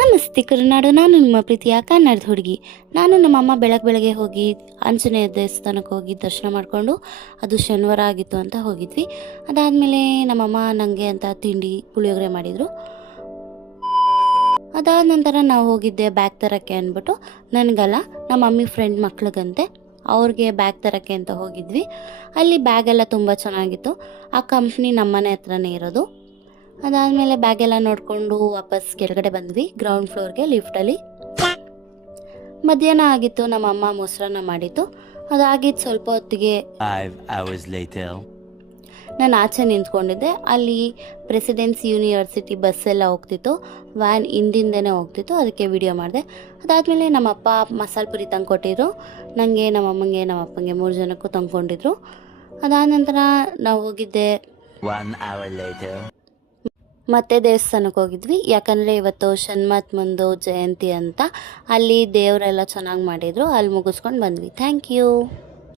ನಮಸ್ತೆ ಕರುನಾಡು, ನಾನು ನಿಮ್ಮ ಪ್ರೀತಿಯ ಕನ್ನಡದ ಹುಡುಗಿ. ನಾನು ನಮ್ಮಮ್ಮ ಬೆಳಗ್ಗೆ ಹೋಗಿ ಆಂಜನೇಯ ದೇವಸ್ಥಾನಕ್ಕೆ ಹೋಗಿ ದರ್ಶನ ಮಾಡಿಕೊಂಡು, ಅದು ಶನಿವಾರ ಆಗಿತ್ತು ಅಂತ ಹೋಗಿದ್ವಿ. ಅದಾದಮೇಲೆ ನಮ್ಮಮ್ಮ ನನಗೆ ಅಂತ ತಿಂಡಿ ಪುಳಿಯೋಗರೆ ಮಾಡಿದರು. ಅದಾದ ನಂತರ ನಾವು ಹೋಗಿದ್ದೆ ಬ್ಯಾಗ್ ತರೋಕ್ಕೆ ಅಂದ್ಬಿಟ್ಟು, ನನಗಲ್ಲ ನಮ್ಮ ಮಮ್ಮಿ ಫ್ರೆಂಡ್ ಮಕ್ಳಿಗಂತೆ ಅವ್ರಿಗೆ ಬ್ಯಾಗ್ ತರೋಕ್ಕೆ ಅಂತ ಹೋಗಿದ್ವಿ. ಅಲ್ಲಿ ಬ್ಯಾಗೆಲ್ಲ ತುಂಬ ಚೆನ್ನಾಗಿತ್ತು. ಆ ಕಂಪ್ನಿ ನಮ್ಮನೆ ಹತ್ರನೇ ಇರೋದು. ಅದಾದಮೇಲೆ ಬ್ಯಾಗೆಲ್ಲ ನೋಡಿಕೊಂಡು ವಾಪಸ್ ಕೆಳಗಡೆ ಬಂದ್ವಿ, ಗ್ರೌಂಡ್ ಫ್ಲೋರ್ಗೆ ಲಿಫ್ಟಲ್ಲಿ. ಮಧ್ಯಾಹ್ನ ಆಗಿತ್ತು, ನಮ್ಮಮ್ಮ ಮೊಸರನ್ನ ಮಾಡಿತ್ತು. ಅದಾಗಿದ್ದು ಸ್ವಲ್ಪ ಹೊತ್ತಿಗೆ 5 hours later. ನಾನು ಆಚೆ ನಿಂತ್ಕೊಂಡಿದ್ದೆ. ಅಲ್ಲಿ ಪ್ರೆಸಿಡೆನ್ಸಿ ಯೂನಿವರ್ಸಿಟಿ ಬಸ್ಸೆಲ್ಲ ಹೋಗ್ತಿತ್ತು, ವ್ಯಾನ್ ಹಿಂದಿಂದನೇ ಹೋಗ್ತಿತ್ತು, ಅದಕ್ಕೆ ವಿಡಿಯೋ ಮಾಡಿದೆ. ಅದಾದಮೇಲೆ ನಮ್ಮಪ್ಪ ಮಸಾಲೆ ಪುರಿ ತಂದುಕೊಟ್ಟಿದ್ರು ನನಗೆ, ನಮ್ಮಮ್ಮಂಗೆ, ನಮ್ಮಪ್ಪಂಗೆ 3 ಜನಕ್ಕೂ ತಂದ್ಕೊಂಡಿದ್ರು. ಅದಾದ ನಂತರ ನಾವು ಹೋಗಿದ್ದೆ 1 hour later. ಮತ್ತೆ ದೇವಸ್ಥಾನಕ್ಕೆ ಹೋಗಿದ್ವಿ. ಯಾಕಂದರೆ ಇವತ್ತು ಷಣ್ಮಹಾತ್ಮಂದು ಜಯಂತಿ ಅಂತ ಅಲ್ಲಿ ದೇವರೆಲ್ಲ ಚೆನ್ನಾಗಿ ಮಾಡಿದರು. ಅಲ್ಲಿ ಮುಗಿಸ್ಕೊಂಡು ಬಂದ್ವಿ. Thank you.